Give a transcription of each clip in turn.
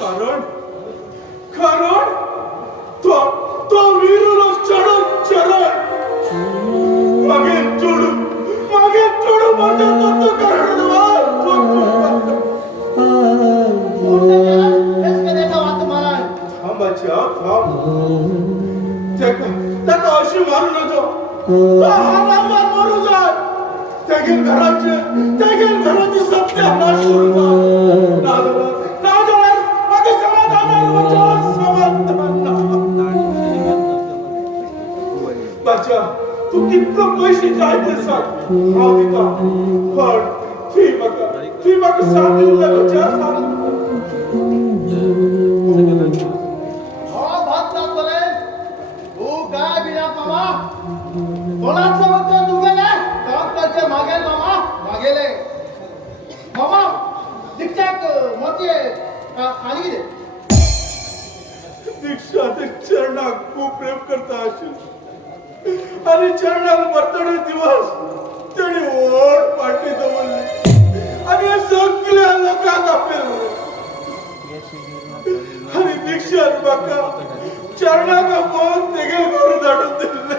कारण कारण तो वीरुला चढून चरण मागे चढू माझ्या तो कारण थांबाच्या थांब त्याला अशी मारू नको मरू जाय त्यागेल घराची सत्यानाश करू बच्चा तू कितकं पैसे जायचे सांग पण ती मका साथ देऊ बच्चा दीक्षा चरणाक खूप प्रेम करता असेल आणि चरणाला बर्तडे दिवस त्याने ओढ पाठी दवलली आणि सगळ्या लोकांना आपल्याला आणि दीक्षा बाका चरणाका पण तेगे घर धाडून दिले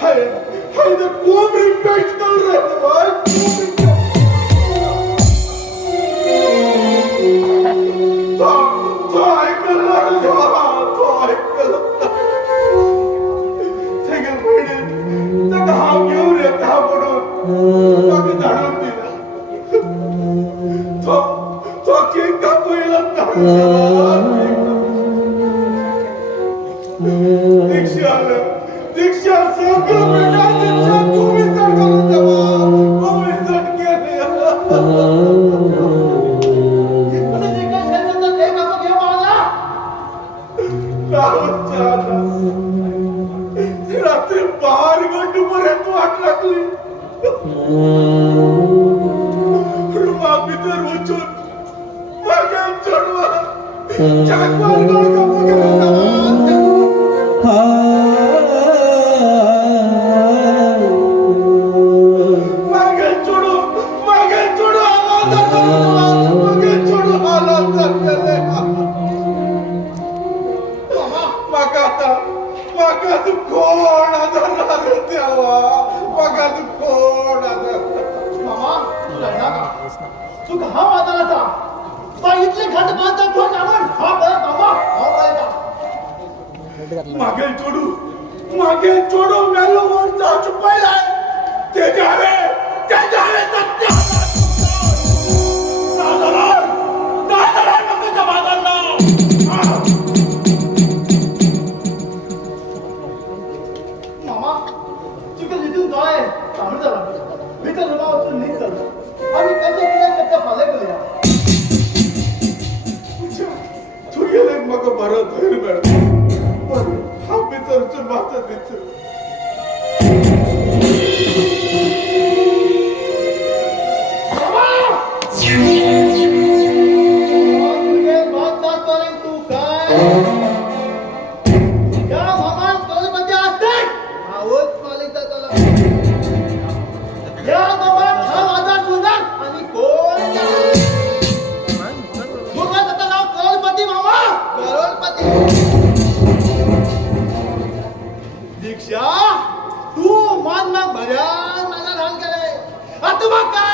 हाय तर खूप रिक्वेस्ट करू राहिलो दीक्षा सगळं दीक्षा तुम्ही तर करून रात्री 12 घंटेपर्यंत वाट लागली भीतर उचून माझ्या चढवा तू कहा वादळाचा इथले घाट बांधता कोण आपण हा परत बाबा मागे जोडू मेलोवर जाऊ चुपायला ते जावे सत्य मामा तुका लिहून काय चांगलं झालं भीतर रुमावरून नीट झालं आणि त्याच्या फाले करूया तू गेले मग बरं धैर्य मॅडम हा भीतरचं माता भीतर दीक्षा तू मान ना भऱ्या मला लहान केलंय आता मग काय